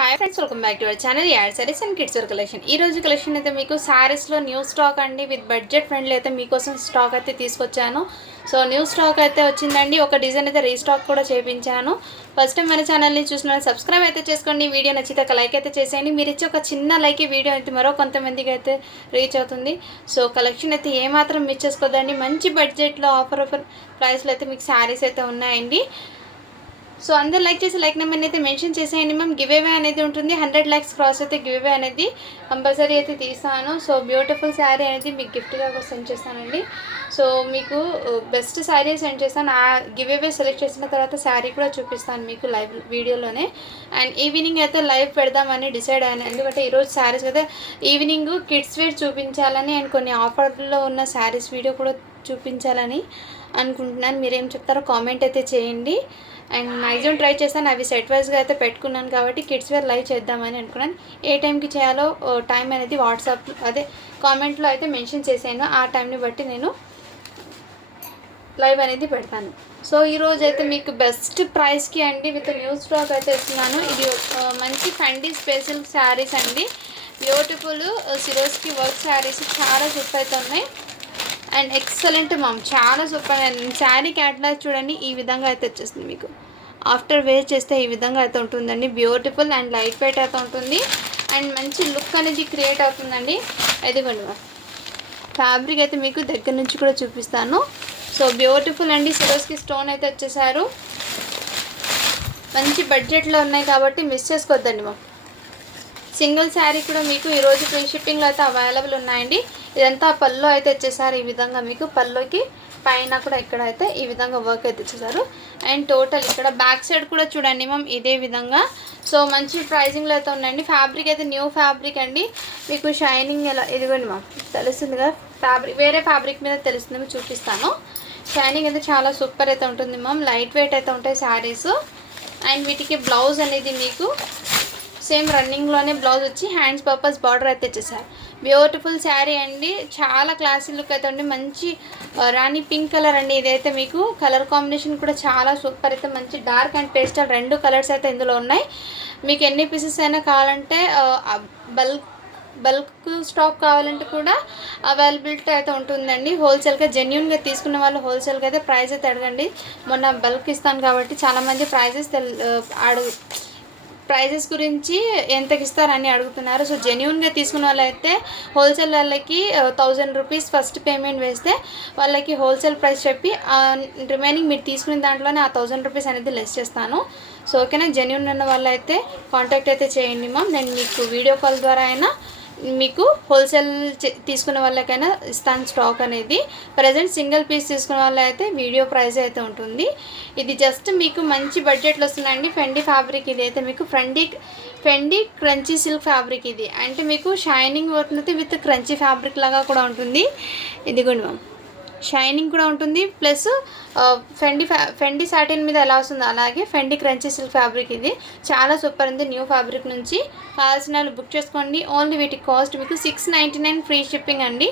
Hi friends, welcome back to our channel add sarees and kids wear collection. ఈ రోజు collection అయితే మీకు సారీస్లో న్యూ స్టాక్ అండి. విత్ బడ్జెట్ ఫ్రెండ్లీ అయితే మీకోసం స్టాక్ అయితే తీసుకొచ్చాను. సో న్యూ స్టాక్ అయితే వచ్చిందండి. ఒక డిజైన్ అయితే రీస్టాక్ కూడా చేయించాను. ఫస్ట్ టైం మన ఛానల్ని చూసిన సబ్స్క్రైబ్ అయితే చేసుకోండి. వీడియో నచ్చితే ఒక లైక్ అయితే చేసేయండి. మీరు ఇచ్చే ఒక చిన్న లైక్ వీడియో అయితే మరో కొంతమందికి అయితే రీచ్ అవుతుంది. సో కలెక్షన్ అయితే ఏమాత్రం మిస్ చేసుకోదండి. మంచి బడ్జెట్లో ఆఫర్ ప్రైస్లో అయితే మీకు శారీస్ అయితే ఉన్నాయండి. సో అందరు లైక్ చేసి లైక్ నెంబర్ని అయితే మెన్షన్ చేసేయండి. మ్యామ్ గివ్ అవే అనేది ఉంటుంది. 100 lakhs క్రాస్ అయితే గివ్ అవే అనేది కంపల్సరీ అయితే తీస్తాను. సో బ్యూటిఫుల్ శారీ అనేది మీకు గిఫ్ట్గా సెండ్ చేస్తానండి. సో మీకు బెస్ట్ శారీ సెండ్ చేస్తాను. ఆ గివ్ అవే సెలెక్ట్ చేసిన తర్వాత శారీ కూడా చూపిస్తాను మీకు లైవ్ వీడియోలోనే. అండ్ ఈవినింగ్ అయితే లైవ్ పెడదామని డిసైడ్ అయ్యాను. ఎందుకంటే ఈరోజు శారీస్ అయితే ఈవినింగ్ కిడ్స్ వేర్ చూపించాలని అండ్ కొన్ని ఆఫర్లో ఉన్న శారీస్ వీడియో కూడా చూపించాలని అనుకుంటున్నాను. మీరేం చెప్తారో కామెంట్ అయితే చేయండి. అండ్ మ్యాక్సిమం ట్రై చేస్తాను. అవి సెట్ వైజ్గా అయితే పెట్టుకున్నాను కాబట్టి కిడ్స్ వేర్ లైవ్ చేద్దామని అనుకున్నాను. ఏ టైంకి చేయాలో టైం అనేది వాట్సాప్ అదే కామెంట్లో అయితే మెన్షన్ చేసాను. ఆ టైంని బట్టి నేను లైవ్ అనేది పెడతాను. సో ఈరోజు అయితే మీకు బెస్ట్ ప్రైస్కి అండి విత్ న్యూ స్టాక్ అయితే ఇస్తున్నాను. ఇది మంచి ఫండీ స్పెషల్ శారీస్ అండి. బ్యూటిఫుల్ సిరోస్కి వర్క్ శారీస్ చాలా సూపర్ అయితే ఉన్నాయి. అండ్ ఎక్సలెంట్ మ్యామ్, చాలా సూపర్. అండ్ శారీ క్యాటలాగ్ చూడండి, ఈ విధంగా అయితే వచ్చేస్తుంది మీకు. ఆఫ్టర్ వేర్ చేస్తే ఈ విధంగా అయితే ఉంటుందండి. బ్యూటిఫుల్ అండ్ లైట్ వెయిట్ అయితే ఉంటుంది. అండ్ మంచి లుక్ అనేది క్రియేట్ అవుతుందండి. ఇదిగోండి మ్యామ్, ఫ్యాబ్రిక్ అయితే మీకు దగ్గర నుంచి కూడా చూపిస్తాను. సో బ్యూటిఫుల్ అండి. సిరోస్కి స్టోన్ అయితే వచ్చేసారు. మంచి బడ్జెట్లో ఉన్నాయి కాబట్టి మిస్ చేసుకోవద్దండి మ్యామ్. సింగిల్ శారీ కూడా మీకు ఈరోజు ఫ్రీ షిప్పింగ్లో అయితే అవైలబుల్ ఉన్నాయండి. ఇదంతా పళ్ళు అయితే వచ్చేసారు. ఈ విధంగా మీకు పళ్ళుకి పైన కూడా ఇక్కడ అయితే ఈ విధంగా వర్క్ అయితే వచ్చేసారు. అండ్ టోటల్ ఇక్కడ బ్యాక్ సైడ్ కూడా చూడండి మ్యామ్ ఇదే విధంగా. సో మంచి ప్రైజింగ్లో అయితే ఉన్నాయండి. ఫ్యాబ్రిక్ అయితే న్యూ ఫ్యాబ్రిక్ అండి. మీకు షైనింగ్ ఎలా ఇదిగోండి మ్యామ్, తెలుస్తుంది కదా ఫ్యాబ్రిక్, వేరే ఫ్యాబ్రిక్ మీద తెలుస్తుంది, చూపిస్తాను. షైనింగ్ అయితే చాలా సూపర్ అయితే ఉంటుంది మ్యామ్. లైట్ వెయిట్ అయితే ఉంటాయి శారీస్. అండ్ వీటికి బ్లౌజ్ అనేది మీకు సేమ్ రన్నింగ్లోనే బ్లౌజ్ వచ్చి హ్యాండ్స్ పర్పస్ బార్డర్ అయితే వచ్చేసారు. బ్యూటిఫుల్ శారీ అండి. చాలా క్లాసీ లుక్ అయితే ఉండి మంచి రాణి పింక్ కలర్ అండి. ఇదైతే మీకు కలర్ కాంబినేషన్ కూడా చాలా సూపర్ అయితే మంచి డార్క్ అండ్ పేస్టల్ రెండు కలర్స్ అయితే ఇందులో ఉన్నాయి. మీకు ఎన్ని పీసెస్ అయినా కావాలంటే బల్క్ స్టాక్ కావాలంటే కూడా అవైలబిలిటీ అయితే ఉంటుందండి. హోల్సేల్గా జెన్యున్గా తీసుకున్న వాళ్ళు హోల్సేల్గా అయితే ప్రైస్ అయితే అడగండి. మొన్న బల్క్ ఇస్తాను కాబట్టి చాలామంది ప్రైజెస్ గురించి ఎంతకి ఇస్తారని అడుగుతున్నారు. సో జెన్యున్గా తీసుకున్న వాళ్ళైతే హోల్సేల్ వాళ్ళకి 1000 రూపీస్ ఫస్ట్ పేమెంట్ వేస్తే వాళ్ళకి హోల్సేల్ ప్రైస్ చెప్పి రిమైనింగ్ మీరు తీసుకునే దాంట్లోనే ఆ 1000 రూపీస్ అనేది లెస్ చేస్తాను. సో ఓకేనా, జెన్యున్ ఉన్న వాళ్ళైతే కాంటాక్ట్ అయితే చేయండి మ్యామ్. నేను మీకు వీడియో కాల్ ద్వారా అయినా మీకు హోల్సేల్ తీసుకునే వాళ్ళకైనా ఇస్తాను స్టాక్ అనేది. ప్రజెంట్ సింగిల్ పీస్ తీసుకునే వాళ్ళైతే వీడియో ప్రైస్ అయితే ఉంటుంది. ఇది జస్ట్ మీకు మంచి బడ్జెట్లో వస్తుందండి. ఫెండీ ఫ్యాబ్రిక్ ఇది అయితే మీకు ఫెండీ క్రంచీ సిల్క్ ఫ్యాబ్రిక్ ఇది. అంటే మీకు షైనింగ్ వర్క్ అయితే విత్ క్రంచీ ఫ్యాబ్రిక్ లాగా కూడా ఉంటుంది. ఇదిగోండి మ్యామ్, షైనింగ్ కూడా ఉంటుంది. ప్లస్ ఫెండీ సాటిన్ మీద ఎలా వస్తుందో అలాగే ఫెండీ క్రంచీ సిల్క్ ఫ్యాబ్రిక్ ఇది చాలా సూపర్ ఉంది. న్యూ ఫ్యాబ్రిక్ నుంచి కావాల్సిన వాళ్ళు బుక్ చేసుకోండి. ఓన్లీ వీటి కాస్ట్ మీకు 699 ఫ్రీ షిప్పింగ్ అండి.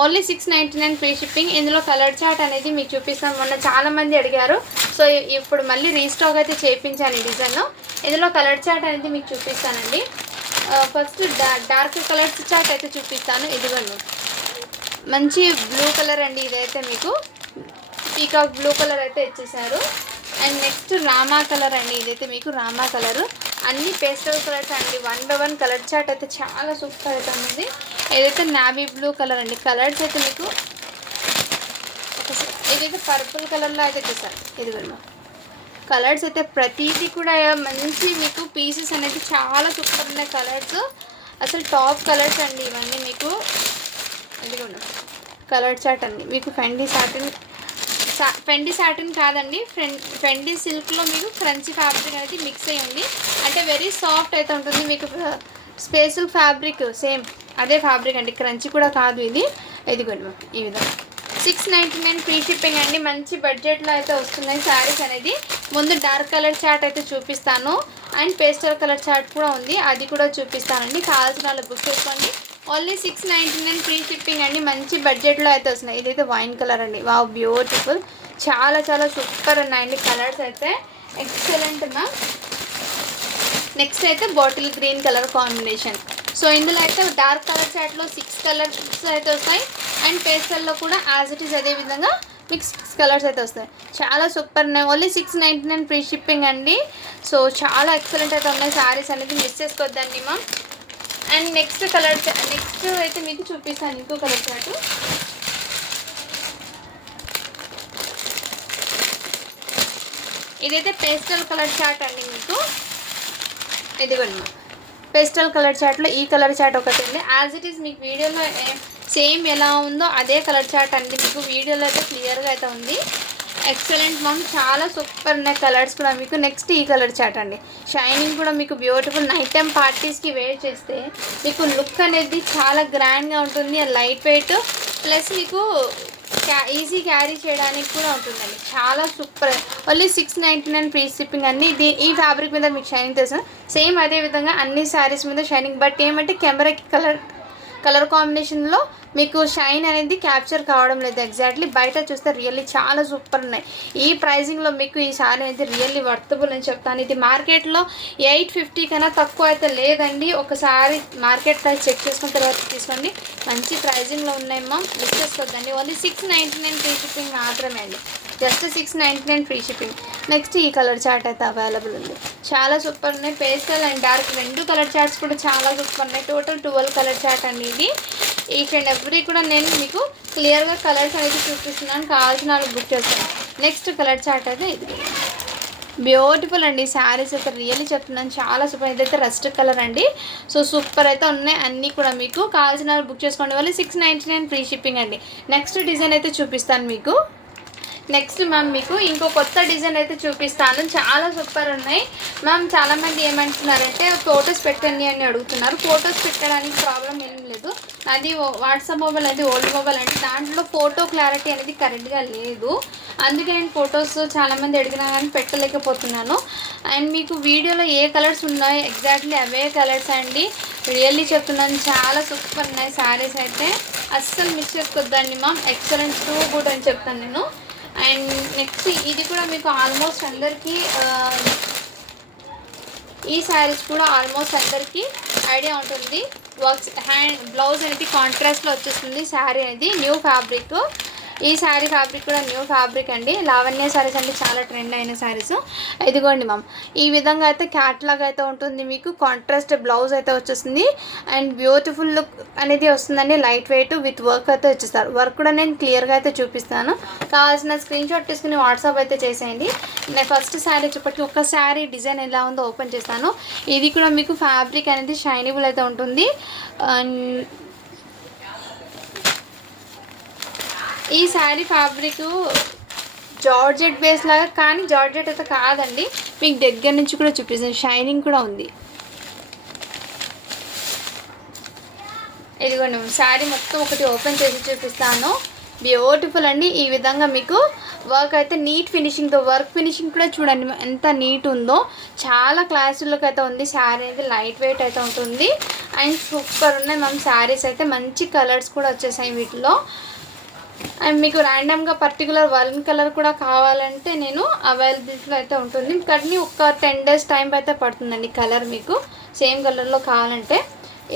Only 699 free shipping. ఇందులో కలర్ చార్ట్ అనేది మీకు చూపిస్తాను. మొన్న చాలామంది అడిగారు. సో ఇప్పుడు మళ్ళీ రీస్టాక్ అయితే చేయించాను ఈ డిజైన్. ఇందులో కలర్ చార్ట్ అనేది మీకు చూపిస్తానండి. ఫస్ట్ డార్క్ కలర్స్ చార్ట్ అయితే చూపిస్తాను. ఇదిగోండి, మంచి బ్లూ కలర్ అండి. ఇదైతే మీకు పీకాక్ బ్లూ కలర్ అయితే ఇచ్చేసారు. అండ్ నెక్స్ట్ రామా కలర్ అండి. ఇదైతే మీకు రామా కలర్. అన్ని పేస్టల్ కలర్స్ అండి. 1 by 1 కలర్ చార్ట్ అయితే చాలా సూపర్ అయితే ఉంది. ఏదైతే నావీ బ్లూ కలర్ అండి. కలర్స్ అయితే మీకు ఇదైతే పర్పుల్ కలర్లో అయితే ఇచ్చేసారు. ఇదిగోండి, కలర్స్ అయితే ప్రతిదీ కూడా మంచి మీకు పీసెస్ అనేది చాలా సూపర్ ఉన్నాయి. కలర్స్ అసలు టాప్ కలర్స్ అండి ఇవన్నీ మీకు. ఇదిగోండి కలర్ చార్ట్ అండి. మీకు ఫెండీ సాటిన్ కాదండి, ఫెండీ సిల్క్లో మీకు క్రంచీ ఫ్యాబ్రిక్ అనేది మిక్స్ అయ్యి ఉంది. అంటే వెరీ సాఫ్ట్ అయితే ఉంటుంది. మీకు స్పెషల్ ఫ్యాబ్రిక్ సేమ్ అదే ఫ్యాబ్రిక్ అండి, క్రంచీ కూడా కాదు ఇది. ఇదిగోండి ఈ విధంగా 699 ఫ్రీ షిప్పింగ్ అండి. మంచి బడ్జెట్లో అయితే వస్తున్నాయి శారీస్ అనేది. ముందు డార్క్ కలర్ చార్ట్ అయితే చూపిస్తాను. అండ్ పేస్టల్ కలర్ చార్ట్ కూడా ఉంది, అది కూడా చూపిస్తానండి. కావాల్సిన వాళ్ళు బుక్ చేసుకోండి. ఓన్లీ 699 ఫ్రీ షిప్పింగ్ అండి. మంచి బడ్జెట్లో అయితే వస్తున్నాయి. ఇదైతే వైన్ కలర్ అండి. వావ్, బ్యూటిఫుల్, చాలా చాలా సూపర్ ఉన్నాయండి. కలర్స్ అయితే ఎక్సలెంట్ మ్యామ్. నెక్స్ట్ అయితే bottle green colour combination. So ఇందులో అయితే డార్క్ కలర్ చాట్లో 6 కలర్స్ అయితే వస్తాయి అండ్ పేస్టల్లో కూడా యాజ్ ఇట్ ఈస్ అదే విధంగా మీకు 6 కలర్స్ అయితే వస్తాయి. చాలా సూపర్ ఉన్నాయి. ఓన్లీ 699 ఫ్రీ షిప్పింగ్ అండి. సో చాలా ఎక్సలెంట్ అయితే ఉన్నాయి శారీస్ అనేది, మిస్ చేసుకోవద్దండి మా. అండ్ నెక్స్ట్ అయితే మీకు చూపిస్తాను ఇంకో కలర్ చాటు. ఇదైతే పేస్టల్ కలర్ చాట్ అండి. మీకు ఇదిగోండి పేస్టల్ కలర్ చాట్లో ఈ కలర్ చాట్ ఒకటి ఉంది. యాజ్ ఇట్ ఈస్ మీకు వీడియోలో సేమ్ ఎలా ఉందో అదే కలర్ చాట్ అండి. మీకు వీడియోలో అయితే క్లియర్గా అయితే ఉంది. ఎక్సలెంట్ మ్యామ్, చాలా సూపర్ ఉన్నాయి కలర్స్ కూడా మీకు. నెక్స్ట్ ఈ కలర్ చాట్ అండి. షైనింగ్ కూడా మీకు బ్యూటిఫుల్. నైట్ టైం పార్టీస్కి వేర్ చేస్తే మీకు లుక్ అనేది చాలా గ్రాండ్గా ఉంటుంది. లైట్ వెయిట్ ప్లస్ మీకు ఈజీ క్యారీ చేయడానికి కూడా ఉంటుందండి. చాలా సూపర్. ఓన్లీ 699 ఫ్రీ షిప్పింగ్ అండి. ఈ ఫ్యాబ్రిక్ మీద మీకు షైనింగ్ తెలుసు. సేమ్ అదే విధంగా అన్ని శారీస్ మీద షైనింగ్. బట్ ఏమంటే కెమెరాకి కలర్ కాంబినేషన్లో మీకు షైన్ అనేది క్యాప్చర్ కావడం లేదు ఎగ్జాక్ట్లీ. బయట చూస్తే రియల్లీ చాలా సూపర్ ఉన్నాయి. ఈ ప్రైజింగ్లో మీకు ఈ సారీ అనేది రియల్లీ వర్తబుల్ అని చెప్తాను. ఇది మార్కెట్లో 850 కన్నా తక్కువ అయితే లేదండి. ఒకసారి మార్కెట్ ప్రైస్ చెక్ చేసుకున్న తర్వాత తీసుకోండి. మంచి ప్రైజింగ్లో ఉన్నాయమ్మా, మిస్ చేసుకోవద్దండి. ఓన్లీ 699 ఫ్రీ షిప్పింగ్ మాత్రమే అండి. Just 699 free shipping. నెక్స్ట్ ఈ కలర్ చార్ట్ అయితే అవైలబుల్ ఉంది. చాలా సూపర్ ఉన్నాయి. Pastel and dark 2 colour charts కూడా చాలా సూపర్ ఉన్నాయి. టోటల్ 12 కలర్ చార్ట్ అండి ఇది. ఈచ్ అండ్ ఎవ్రీ కూడా నేను మీకు క్లియర్గా కలర్స్ అనేది చూపిస్తున్నాను. కావాల్సిన వాళ్ళు బుక్ చేస్తాను. నెక్స్ట్ కలర్ చార్ట్ అయితే ఇది బ్యూటిఫుల్ అండి. శారీస్ అయితే రియల్లీ చెప్తున్నాను చాలా సూపర్. ఇదైతే రస్ట్ కలర్ అండి. సో సూపర్ అయితే ఉన్నాయి అన్నీ కూడా. మీకు కావాల్సిన వాళ్ళు బుక్ చేసుకోండి. వాళ్ళు 699 ఫ్రీ షిప్పింగ్ అండి. నెక్స్ట్ డిజైన్ అయితే చూపిస్తాను మీకు. నెక్స్ట్ మ్యామ్ మీకు ఇంకో కొత్త డిజైన్ అయితే చూపిస్తాను. చాలా సూపర్ ఉన్నాయి మ్యామ్. చాలామంది ఏమంటున్నారంటే ఫొటోస్ పెట్టండి అని అడుగుతున్నారు. ఫొటోస్ పెట్టడానికి ప్రాబ్లం ఏం లేదు. అది వాట్సాప్ మొబైల్, అది ఓల్డ్ మొబైల్ అండి. దాంట్లో ఫోటో క్లారిటీ అనేది కరెక్ట్గా లేదు. అందుకే నేను ఫొటోస్ చాలామంది అడిగినా కానీ పెట్టలేకపోతున్నాను. అండ్ మీకు వీడియోలో ఏ కలర్స్ ఉన్నాయో ఎగ్జాక్ట్లీ అవే కలర్స్ అండి. రియల్లీ చెప్తున్నాను చాలా సూపర్ ఉన్నాయి శారీస్ అయితే. అస్సలు మిస్ చేసుకోవద్దండి మ్యామ్. ఎక్సలెంట్ టూ గుడ్ అని చెప్తాను నేను. అండ్ నెక్స్ట్ ఇది కూడా మీకు ఆల్మోస్ట్ అందరికీ ఈ శారీస్ కూడా ఆల్మోస్ట్ అందరికీ ఐడియా ఉంటుంది. వర్క్స్ బ్లౌజ్ అనేది కాంట్రాస్ట్లో వచ్చేస్తుంది. శారీ అనేది న్యూ ఫ్యాబ్రిక్. ఈ శారీ ఫ్యాబ్రిక్ కూడా న్యూ ఫ్యాబ్రిక్ అండి. లావణ్య శారీస్ అంటే చాలా ట్రెండ్ అయిన శారీస్. ఇదిగోండి మ్యామ్, ఈ విధంగా అయితే క్యాట్లాగ్ అయితే ఉంటుంది. మీకు కాంట్రాస్ట్ బ్లౌజ్ అయితే వచ్చేస్తుంది అండ్ బ్యూటిఫుల్ లుక్ అనేది వస్తుందండి. లైట్ వెయిట్ విత్ వర్క్ అయితే వచ్చేస్తారు. వర్క్ కూడా నేను క్లియర్గా అయితే చూపిస్తాను. కావాల్సిన స్క్రీన్ షాట్ తీసుకుని వాట్సాప్ అయితే చేసేయండి. నేను ఫస్ట్ శారీ చూపట్టి ఒక శారీ డిజైన్ ఎలా ఉందో ఓపెన్ చేస్తాను. ఇది కూడా మీకు ఫ్యాబ్రిక్ అనేది షైనబుల్ అయితే ఉంటుంది. ఈ శారీ ఫ్యాబ్రిక్ జార్జెట్ బేస్ లాగా, కానీ జార్జెట్ అయితే కాదండి. మీకు దగ్గర నుంచి కూడా చూపిస్తాను. షైనింగ్ కూడా ఉంది. ఇదిగోండి శారీ మొత్తం ఒకటి ఓపెన్ చేసి చూపిస్తాను. బ్యూటిఫుల్ అండి. ఈ విధంగా మీకు వర్క్ అయితే నీట్ ఫినిషింగ్తో, వర్క్ ఫినిషింగ్ కూడా చూడండి ఎంత నీట్ ఉందో. చాలా క్లాసులకు అయితే ఉంది. శారీ అయితే లైట్ వెయిట్ అయితే ఉంటుంది అండ్ సూపర్ ఉన్నాయి మ్యామ్. శారీస్ అయితే మంచి కలర్స్ కూడా వచ్చేసాయి వీటిలో. అండ్ మీకు ర్యాండమ్గా పర్టికులర్ 1 కలర్ కూడా కావాలంటే నేను అవైలబిలిటీలో అయితే ఉంటుంది. కానీ ఒక 10 days టైం అయితే పడుతుందండి కలర్ మీకు సేమ్ కలర్లో కావాలంటే.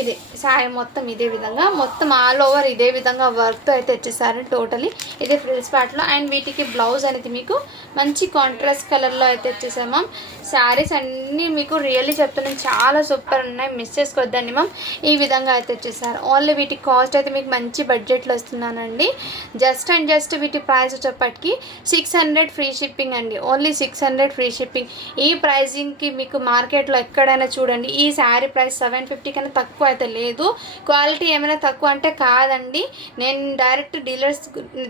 ఇది శారీ మొత్తం ఇదే విధంగా, మొత్తం ఆల్ ఓవర్ ఇదే విధంగా వర్క్తో అయితే వచ్చేసారు టోటలీ. ఇదే ఫ్రిల్స్ పార్ట్లో. అండ్ వీటికి బ్లౌజ్ అనేది మీకు మంచి కాంట్రాస్ట్ కలర్లో అయితే వచ్చేసాం మ్యామ్. శారీస్ అన్నీ మీకు రియల్లీ చెప్తున్నాను చాలా సూపర్ ఉన్నాయి, మిస్ చేసుకోవద్దండి మ్యామ్. ఈ విధంగా అయితే వచ్చేసారు. ఓన్లీ వీటి కాస్ట్ అయితే మీకు మంచి బడ్జెట్లో ఇస్తున్నానండి. జస్ట్ అండ్ జస్ట్ వీటి ప్రైస్ వచ్చేప్పటికి 600 ఫ్రీ షిప్పింగ్ అండి. Only 600 free shipping. ఈ ప్రైజింగ్కి మీకు మార్కెట్లో ఎక్కడైనా చూడండి ఈ శారీ ప్రైస్ 750 కన్నా తక్కువ అయితే లేదు. క్వాలిటీ ఏమైనా తక్కువ అంటే కాదండి. నేను డైరెక్ట్ డీలర్స్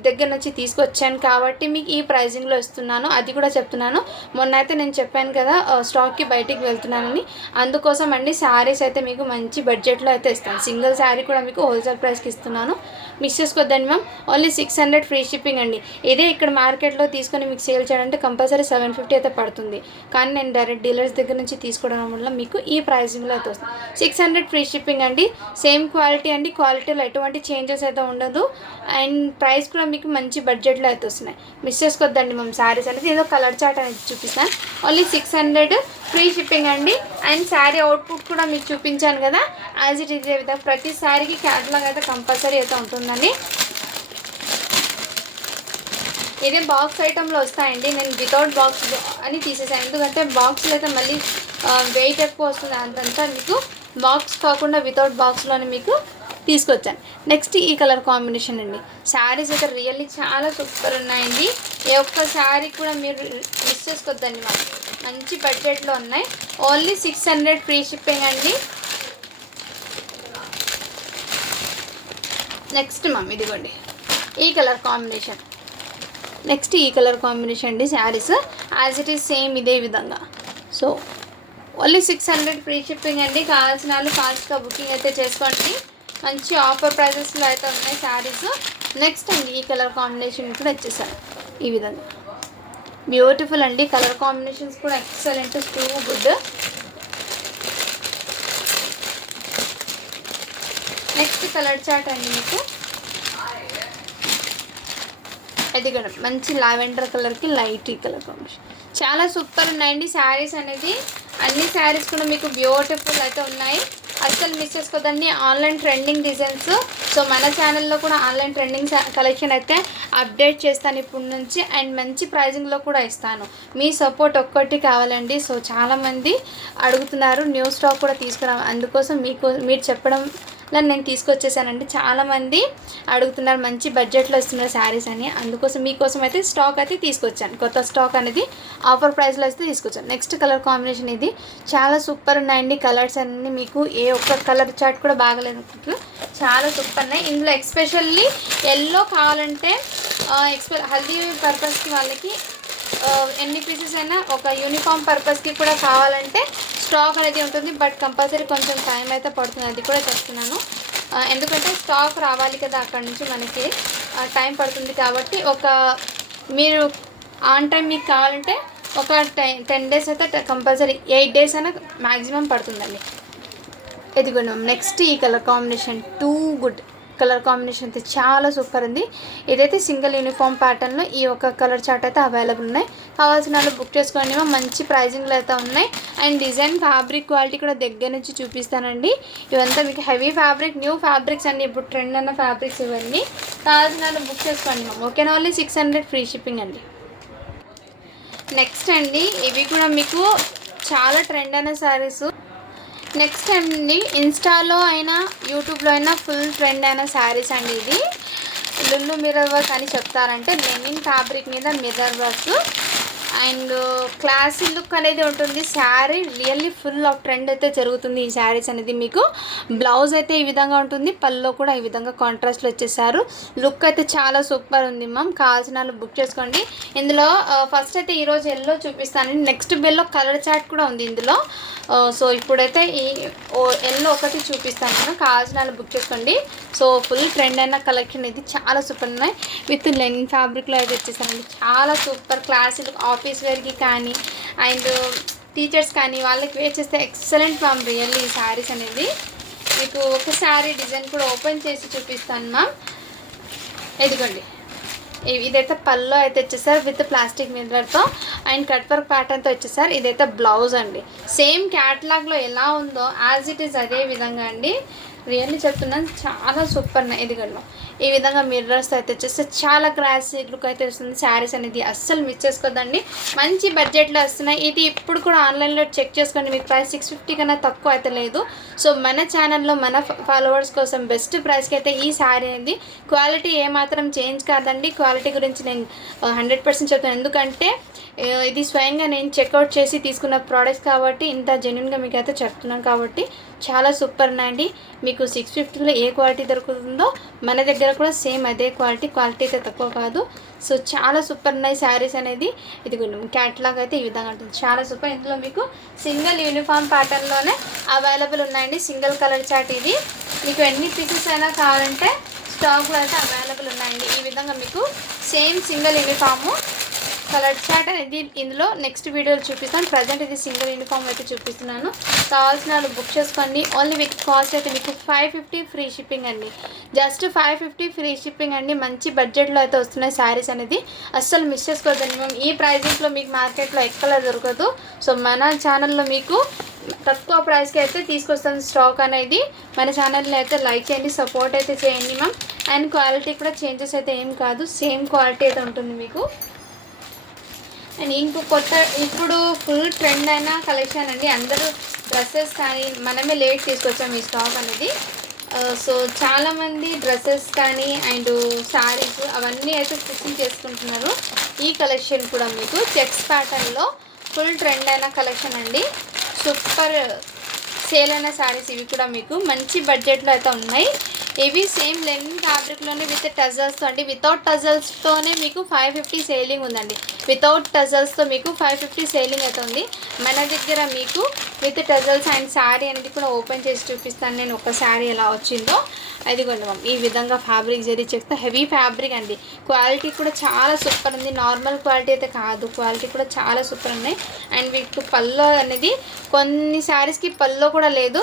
దగ్గర నుంచి తీసుకొచ్చాను కాబట్టి మీకు ఈ ప్రైజింగ్లో ఇస్తున్నాను. అది కూడా చెప్తున్నాను. మొన్న అయితే నేను చెప్పాను కదా స్టాక్కి బయటికి వెళ్తున్నానని, అందుకోసం అండి శారీస్ అయితే మీకు మంచి బడ్జెట్లో అయితే ఇస్తాను. సింగిల్ శారీ కూడా మీకు హోల్సేల్ ప్రైస్కి ఇస్తున్నాను. మిస్ చేసుకోవద్దండి మ్యామ్. ఓన్లీ 600 ఫ్రీ షిప్పింగ్ అండి. ఇదే ఇక్కడ మార్కెట్లో తీసుకొని మీకు సేల్ చేయాలంటే కంపల్సరీ 750 అయితే పడుతుంది. కానీ నేను డైరెక్ట్ డీలర్స్ దగ్గర నుంచి తీసుకోవడం వల్ల మీకు ఈ ప్రైజింగ్లో అయితే వస్తుంది. 600 ఫ్రీ షిప్పింగ్ అండి. సేమ్ క్వాలిటీ అండి. క్వాలిటీలో ఎటువంటి చేంజెస్ అయితే ఉండదు. అండ్ ప్రైస్ కూడా మీకు మంచి బడ్జెట్లో అయితే వస్తున్నాయి. మిస్ చేసుకోవద్దండి మ్యామ్. శారీస్ అనేది ఏదో కలర్ చార్ట్ అనేది చూపిస్తాను. ఓన్లీ 600 ఫ్రీ షిప్పింగ్ అండి. అండ్ శారీ అవుట్పుట్ కూడా మీకు చూపించాను కదా, యాజ్ ఇట్ ఇదే విధంగా ప్రతి శారీకి క్యాటలాగ్ అయితే కంపల్సరీ అయితే ఉంటుందండి. ఇదే బాక్స్ ఐటెంలో వస్తాయండి. నేను వితౌట్ బాక్స్ అని తీసేసాను, ఎందుకంటే బాక్స్లో అయితే మళ్ళీ వెయిట్ ఎక్కువ వస్తుంది. అదంతా మీకు బాక్స్ కాకుండా వితౌట్ బాక్స్లోనే మీకు తీసుకొచ్చాను. నెక్స్ట్ ఈ కలర్ కాంబినేషన్ అండి. శారీస్ అయితే రియల్లీ చాలా సూపర్ ఉన్నాయండి. ఏ ఒక్క శారీ కూడా మీరు మిస్ చేసుకోవద్దండి. మాకు మంచి బడ్జెట్లో ఉన్నాయి. ఓన్లీ 600 ఫ్రీ షిప్పింగ్ అండి. నెక్స్ట్ మ్యామ్ ఇదిగోండి ఈ కలర్ కాంబినేషన్. నెక్స్ట్ ఈ కలర్ కాంబినేషన్ అండి. Saris as it is same ఇదే విధంగా. సో ఓన్లీ 600 ఫ్రీ షిప్పింగ్ అండి. కావాల్సిన వాళ్ళు ఫాస్ట్గా బుకింగ్ అయితే చేసుకోండి. మంచి ఆఫర్ ప్రైజెస్లో అయితే ఉన్నాయి శారీస్. నెక్స్ట్ అండి ఈ కలర్ కాంబినేషన్ కూడా వచ్చేసారు ఈ విధంగా. బ్యూటిఫుల్ అండి. కలర్ కాంబినేషన్స్ కూడా excellent, too good. Next colour chart అండి మీకు ఇది కూడా మంచి లావెండర్ కలర్కి లైట్ ఈ కలర్ కాంబినేషన్ చాలా సూపర్ ఉన్నాయండి. శారీస్ అనేది అన్ని శారీస్ కూడా మీకు బ్యూటిఫుల్ అయితే ఉన్నాయి. అస్సలు మిస్ చేసుకోదండి. Online trending designs. సో మన ఛానల్లో కూడా ఆన్లైన్ ట్రెండింగ్ కలెక్షన్ అయితే అప్డేట్ చేస్తాను ఇప్పుడు నుంచి. అండ్ మంచి ప్రైజింగ్లో కూడా ఇస్తాను. మీ సపోర్ట్ ఒక్కటి కావాలండి. సో చాలామంది అడుగుతున్నారు న్యూ స్టాక్ కూడా తీసుకురా, అందుకోసం మీరు చెప్పడం నేను తీసుకొచ్చేసానండి. చాలామంది అడుగుతున్నారు మంచి బడ్జెట్లో ఇస్తున్నారు శారీస్ అని, అందుకోసం మీకోసం అయితే స్టాక్ అయితే తీసుకొచ్చాను. కొత్త స్టాక్ అనేది ఆఫర్ ప్రైస్లో అయితే తీసుకొచ్చాను. నెక్స్ట్ కలర్ కాంబినేషన్ ఇది చాలా సూపర్ ఉన్నాయండి. కలర్స్ అన్నీ మీకు ఏ ఒక్క కలర్ చార్ట్ కూడా బాగలేదు, చాలా సూపర్ ఉన్నాయి. ఇందులో ఎక్స్పెషల్లీ ఎల్లో కావాలంటే హల్దీ పర్పస్కి వాళ్ళకి ఎన్ని పీసెస్ అయినా ఒక యూనిఫామ్ పర్పస్కి కూడా కావాలంటే స్టాక్ అనేది ఉంటుంది. బట్ కంపల్సరీ కొంచెం టైం అయితే పడుతుంది, అది కూడా చెప్తున్నాను. ఎందుకంటే స్టాక్ రావాలి కదా అక్కడ నుంచి, మనకి టైం పడుతుంది. కాబట్టి మీరు ఆన్ టైం మీకు కావాలంటే ఒక 10 days అయితే కంపల్సరీ, 8 days అయినా మ్యాక్సిమం పడుతుందండి. ఇదిగోండి నెక్స్ట్ ఈ colour combination too good. Colour combination అయితే చాలా సూపర్ ఉంది. ఇదైతే సింగిల్ యూనిఫామ్ ప్యాటర్న్లో ఈ ఒక కలర్ చార్ట్ అయితే అవైలబుల్ ఉన్నాయి. కావాల్సిన వాళ్ళు బుక్ చేసుకోండి. మంచి ప్రైజింగ్లో అయితే ఉన్నాయి. అండ్ డిజైన్ ఫ్యాబ్రిక్ క్వాలిటీ కూడా దగ్గర నుంచి చూపిస్తానండి. ఇవంతా మీకు హెవీ ఫ్యాబ్రిక్, న్యూ ఫ్యాబ్రిక్స్ అండి, ఇప్పుడు ట్రెండ్ అన్న ఫ్యాబ్రిక్స్ ఇవన్నీ. కావాల్సిన వాళ్ళు బుక్ చేసుకోండి. ఓకేనా? ఓన్లీ 600 ఫ్రీ షిప్పింగ్ అండి. నెక్స్ట్ అండి ఇవి కూడా మీకు చాలా ట్రెండ్ అయిన శారీస్. నెక్స్ట్ అండి ఇన్స్టాలో అయినా యూట్యూబ్లో అయినా ఫుల్ ట్రెండ్ అయిన శారీస్ అండి. ఇది లుల్లు మిర్రర్ వర్క్ అని చెప్తారంటే లెనిన్ ఫ్యాబ్రిక్ మీద mirror work and classy look అనేది ఉంటుంది. Sari really full of trend అయితే జరుగుతుంది ఈ శారీస్ అనేది. మీకు బ్లౌజ్ అయితే ఈ విధంగా ఉంటుంది, పల్లో కూడా ఈ విధంగా కాంట్రాస్ట్లో వచ్చేసారు. లుక్ అయితే చాలా సూపర్ ఉంది మ్యామ్. కావాల్సిన వాళ్ళు బుక్ చేసుకోండి. ఇందులో ఫస్ట్ అయితే ఈరోజు ఎల్లో చూపిస్తానండి. నెక్స్ట్ బెల్లో కలర్ చార్ట్ కూడా ఉంది ఇందులో. సో ఇప్పుడైతే ఈ ఎల్లో ఒకటి చూపిస్తాను నేను. కావాల్సిన వాళ్ళు బుక్ చేసుకోండి. సో ఫుల్ ట్రెండ్ అయిన కలెక్షన్ ఇది, చాలా సూపర్ ఉన్నాయి. విత్ లెనిన్ ఫ్యాబ్రిక్లో అయితే వచ్చేసానండి. చాలా సూపర్ క్లాసీ లుక్, ఆఫీస్ వేర్కి కానీ అండ్ టీచర్స్ కానీ వాళ్ళకి వేర్ చేస్తే ఎక్సలెంట్ మ్యామ్. రియల్లీ ఈ శారీస్ అనేది మీకు ఒక శారీ డిజైన్ కూడా ఓపెన్ చేసి చూపిస్తాను మ్యామ్. ఇదిగోండి ఇదైతే పల్లో అయితే వచ్చేసారు విత్ ప్లాస్టిక్ మిర్రర్తో అండ్ కట్ వర్క్ ప్యాటర్న్తో వచ్చేసారు. ఇదైతే బ్లౌజ్ అండి. సేమ్ క్యాటలాగ్లో ఎలా ఉందో యాజ్ ఇట్ ఈస్ అదే విధంగా అండి. రియల్లీ చెప్తున్నాను చాలా సూపర్ ఉన్నాయి. ఇదిగోండి ఈ విధంగా మిర్రర్స్ అయితే వచ్చేస్తే చాలా క్లాసీ లుక్ అయితే వస్తుంది శారీస్ అనేది. అస్సలు మిస్ చేసుకోదండి. మంచి బడ్జెట్లో వస్తున్నాయి. ఇది ఇప్పుడు కూడా ఆన్లైన్లో చెక్ చేసుకోండి. మీకు ప్రైస్ 650 కన్నా తక్కువ అయితే లేదు. సో మన ఛానల్లో మన ఫాలోవర్స్ కోసం బెస్ట్ ప్రైస్కి అయితే ఈ శారీ అనేది. క్వాలిటీ ఏమాత్రం చేంజ్ కాదండి. క్వాలిటీ గురించి నేను 100% చెప్తాను, ఎందుకంటే ఇది స్వయంగా నేను చెక్అవుట్ చేసి తీసుకున్న ప్రోడక్ట్స్ కాబట్టి ఇంత జెన్యున్గా మీకు అయితే చెప్తున్నాను. కాబట్టి చాలా సూపర్ ఉన్నాయండి. మీకు 650లో ఏ క్వాలిటీ దొరుకుతుందో మన దగ్గర కూడా సేమ్ అదే క్వాలిటీ అయితే తక్కువ కాదు. సో చాలా సూపర్ ఉన్నాయి శారీస్ అనేది. ఇది క్యాటలాగ్ అయితే ఈ విధంగా ఉంటుంది, చాలా సూపర్. ఇందులో మీకు సింగిల్ యూనిఫామ్ ప్యాటర్న్లోనే అవైలబుల్ ఉన్నాయండి. సింగిల్ కలర్ చార్ట్ ఇది. మీకు ఎన్ని పీసెస్ అయినా కావాలంటే స్టాక్లో అయితే అవైలబుల్ ఉన్నాయండి. ఈ విధంగా మీకు same single uniform colour chart అనేది ఇందులో నెక్స్ట్ వీడియోలో చూపిస్తాను. ప్రజెంట్ ఇది సింగిల్ యూనిఫామ్ అయితే చూపిస్తున్నాను. కావాల్సిన వాళ్ళు బుక్ చేసుకోండి. ఓన్లీ విత్ కాస్ట్ అయితే మీకు 550 ఫ్రీ షిప్పింగ్ అండి. జస్ట్ 550 ఫ్రీ షిప్పింగ్ అండి. మంచి బడ్జెట్లో అయితే వస్తున్నాయి శారీస్ అనేది. అస్సలు మిస్ చేసుకోవద్దండి. మేము ఈ ప్రైజింగ్లో మీకు మార్కెట్లో ఎక్కడ దొరకదు. సో మన ఛానల్లో మీకు తక్కువ ప్రైస్కి అయితే తీసుకొస్తాను స్టాక్ అనేది. మన ఛానల్ని అయితే లైక్ చేయండి, సపోర్ట్ అయితే చేయండి మ్యామ్. అండ్ క్వాలిటీ కూడా చేంజెస్ అయితే ఏం కాదు, సేమ్ క్వాలిటీ అయితే ఉంటుంది మీకు. అండ్ ఇంకో కొత్త ఇప్పుడు ఫుల్ ట్రెండ్ అయిన కలెక్షన్ అండి. అందరూ డ్రెస్సెస్ కానీ మనమే లేట్ తీసుకొచ్చాము ఈ స్టాక్ అనేది. సో చాలామంది డ్రెస్సెస్ కానీ అండ్ శారీస్ అవన్నీ అయితే స్టిచ్చింగ్ చేసుకుంటున్నారు. ఈ కలెక్షన్ కూడా మీకు చెక్స్ ప్యాటర్న్లో ఫుల్ ట్రెండ్ అయిన కలెక్షన్ అండి. సూపర్ సేల్ అయిన శారీస్ ఇవి కూడా మీకు మంచి బడ్జెట్లో అయితే ఉన్నాయి. ఇవి సేమ్ లెనిన్ ఫ్యాబ్రిక్లోనే విత్ టజల్స్తో అండి. వితౌట్ టజల్స్తోనే మీకు 550 సేలింగ్ ఉందండి. వితౌట్ టజల్స్తో మీకు 550 సేలింగ్ అయితే ఉంది మన దగ్గర. మీకు విత్ టజల్స్ అండ్ శారీ అనేది కూడా ఓపెన్ చేసి చూపిస్తాను నేను. ఒక శారీ ఎలా వచ్చిందో అది కొంచెం ఈ విధంగా ఫ్యాబ్రిక్ జరీ చెప్తే హెవీ ఫ్యాబ్రిక్ అండి. క్వాలిటీ కూడా చాలా సూపర్ ఉంది. నార్మల్ క్వాలిటీ అయితే కాదు, క్వాలిటీ కూడా చాలా సూపర్ ఉన్నాయి. అండ్ వీటి పల్లో అనేది కొన్ని శారీస్కి పల్లో కూడా లేదు.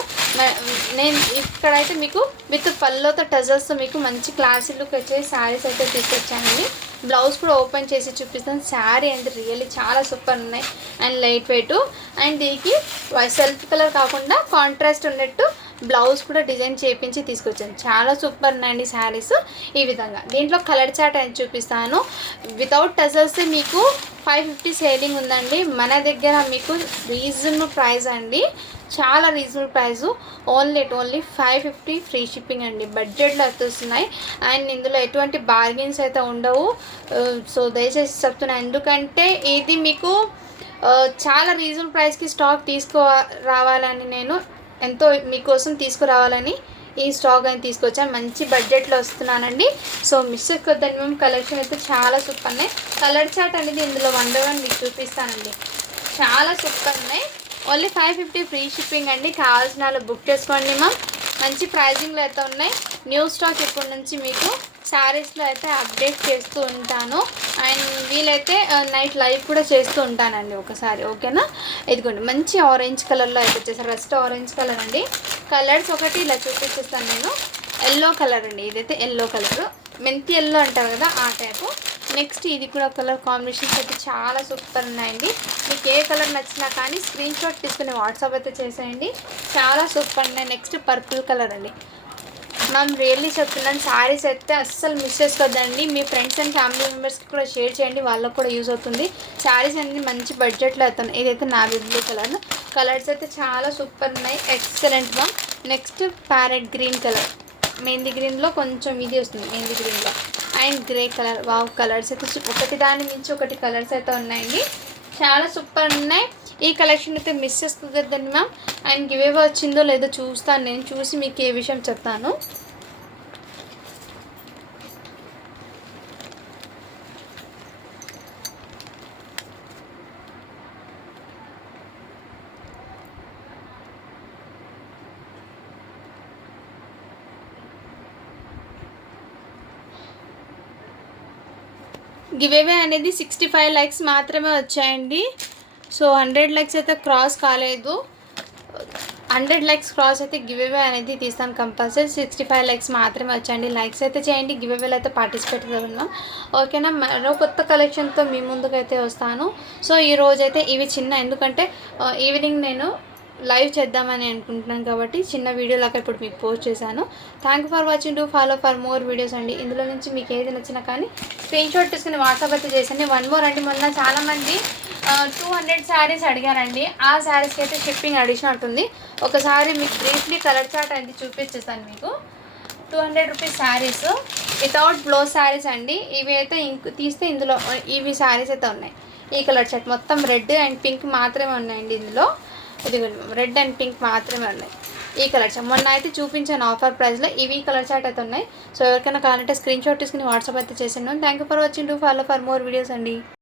నేను ఇక్కడైతే మీకు విత్ పల్లోతో టజల్స్తో మీకు మంచి క్లాసీ లుక్ వచ్చే శారీస్ అయితే తీసుకొచ్చానండి. బ్లౌజ్ కూడా ఓపెన్ చేసి చూపిస్తాను. శారీ అనేది రియల్లీ చాలా సూపర్ ఉన్నాయి అండ్ లైట్ వెయిట్. అండ్ దీనికి సెల్ఫ్ కలర్ కాకుండా కాంట్రాస్ట్ ఉన్నట్టు బ్లౌజ్ కూడా డిజైన్ చేయించి తీసుకొచ్చాను. చాలా సూపర్ ఉన్నాయండి శారీస్. ఈ విధంగా దీంట్లో కలర్ చార్ట్ అని చూపిస్తాను. వితౌట్ టజల్స్ మీకు 550 సేలింగ్ ఉందండి. మన దగ్గర మీకు రీజనబుల్ ప్రైస్ అండి, చాలా reasonable price. Only 550 free shipping అండి. బడ్జెట్లో అయితే వస్తున్నాయి. అండ్ ఇందులో ఎటువంటి బార్గెన్స్ అయితే ఉండవు. సో దయచేసి చెప్తున్నాను, ఎందుకంటే ఇది మీకు చాలా రీజనబుల్ ప్రైస్కి స్టాక్ రావాలని నేను ఎంతో మీకోసం తీసుకురావాలని ఈ స్టాక్ అని తీసుకొచ్చాను. మంచి బడ్జెట్లో వస్తున్నానండి. సో మిస్ చేసుకోవద్దండి. మేము కలెక్షన్ అయితే చాలా సూపర్ ఉన్నాయి. కలర్ చార్ట్ అనేది ఇందులో 1 by 1 మీకు చూపిస్తానండి. చాలా సూపర్ ఉన్నాయి. ఓన్లీ 550 ఫ్రీ షిప్పింగ్ అండి. కావాల్సిన వాళ్ళు బుక్ చేసుకోండి మ్యామ్. మంచి ప్రైజింగ్లో అయితే ఉన్నాయి. న్యూ స్టాక్ ఇప్పటి నుంచి మీకు శారీస్లో అయితే అప్డేట్ చేస్తూ ఉంటాను. అండ్ వీలైతే నైట్ లైవ్ కూడా చేస్తూ ఉంటానండి ఒకసారి, ఓకేనా. ఇదిగోండి మంచి ఆరెంజ్ కలర్లో అయితే వచ్చేసారు. రస్ట్ ఆరెంజ్ కలర్ అండి. కలర్స్ ఒకటి ఇలా చూపించేస్తాను నేను. ఎల్లో కలర్ అండి, ఇదైతే ఎల్లో కలర్, మెంతి ఎల్లో అంటారు కదా ఆ టైపు. నెక్స్ట్ ఇది కూడా కలర్ కాంబినేషన్స్ అయితే చాలా సూపర్ ఉన్నాయండి. మీకు ఏ కలర్ నచ్చినా కానీ స్క్రీన్ షాట్ తీసుకుని వాట్సాప్ అయితే చేసేయండి. చాలా సూపర్ ఉన్నాయి. నెక్స్ట్ పర్పుల్ కలర్ అండి. మ్యామ్ రియల్లీ చెప్తున్నాను, శారీస్ అయితే అస్సలు మిస్ చేసుకోవద్దండి. మీ ఫ్రెండ్స్ అండ్ ఫ్యామిలీ మెంబర్స్కి కూడా షేర్ చేయండి, వాళ్ళకు కూడా యూజ్ అవుతుంది. శారీస్ అనేది మంచి బడ్జెట్లో అవుతున్నాయి. ఇదైతే నావీ బ్లూ కలర్. కలర్స్ అయితే చాలా సూపర్ ఉన్నాయి, excellent ma'am. Next parrot green colour, mehndi గ్రీన్లో కొంచెం ఇది వస్తుంది, మెహందీ గ్రీన్లో. And grey colour. Wow, colours అయితే ఒకటి దాని నుంచి ఒకటి కలర్స్ అయితే ఉన్నాయండి. చాలా సూపర్ ఉన్నాయి. ఈ కలెక్షన్ అయితే మిస్ చేసుకోవద్దండి మ్యామ్. అండ్ గివ్ అవే వచ్చిందో లేదో చూస్తాను, నేను చూసి మీకు ఏ విషయం చెప్తాను. గివేవే అనేది 65 లైక్స్ మాత్రమే వచ్చాయండి. సో 100 లైక్స్ అయితే క్రాస్ కాలేదు. 100 లైక్స్ క్రాస్ అయితే గివేవే అనేది తీస్తాను కంపల్సరీ. 65 లైక్స్ మాత్రమే వచ్చాయండి. లైక్స్ అయితే చేయండి, గివేవేలో అయితే పార్టిసిపేట్ అవుతున్నాం, ఓకేనా. మరో కొత్త కలెక్షన్తో మీ ముందుకైతే వస్తాను. సో ఈరోజైతే ఇవి చిన్న, ఎందుకంటే ఈవినింగ్ నేను లైవ్ చేద్దామని అనుకుంటున్నాను కాబట్టి చిన్న వీడియోలాగా ఇప్పుడు మీకు పోస్ట్ చేశాను. Thank you for watching. Do follow for more videos అండి. ఇందులో నుంచి మీకు ఏది నచ్చినా కానీ స్క్రీన్ షాట్ తీసుకుని వాట్సాప్ అయితే చేసండి. 1 more అండి, మొన్న చాలామంది 200 శారీస్ అడిగారండి. ఆ శారీస్కి అయితే షిప్పింగ్ అడిషనల్ ఉంటుంది. ఒకసారి మీకు బ్రీఫ్లీ కలర్ చార్ట్ అనేది చూపించేస్తాను మీకు. 200 rupees saris without blouse saris అండి. ఇవి అయితే తీస్తే ఇందులో ఇవి శారీస్ అయితే ఉన్నాయి. ఈ కలర్ చార్ట్ మొత్తం రెడ్ అండ్ పింక్ మాత్రమే ఉన్నాయండి ఇందులో. ఇది రెడ్ అండ్ పింక్ మాత్రమే ఉన్నాయి. ఈ కలర్ చార్ట్ మొన్న అయితే చూపించాను ఆఫర్ ప్రైస్లో. ఇవి కలర్ చార్ట్ అయితే ఉన్నాయి. సో ఎవరికైనా కావాలంటే స్క్రీన్ షాట్ తీసుకుని వాట్సాప్ అయితే చేసాను. Thank you for watching. Do follow for more videos అండి.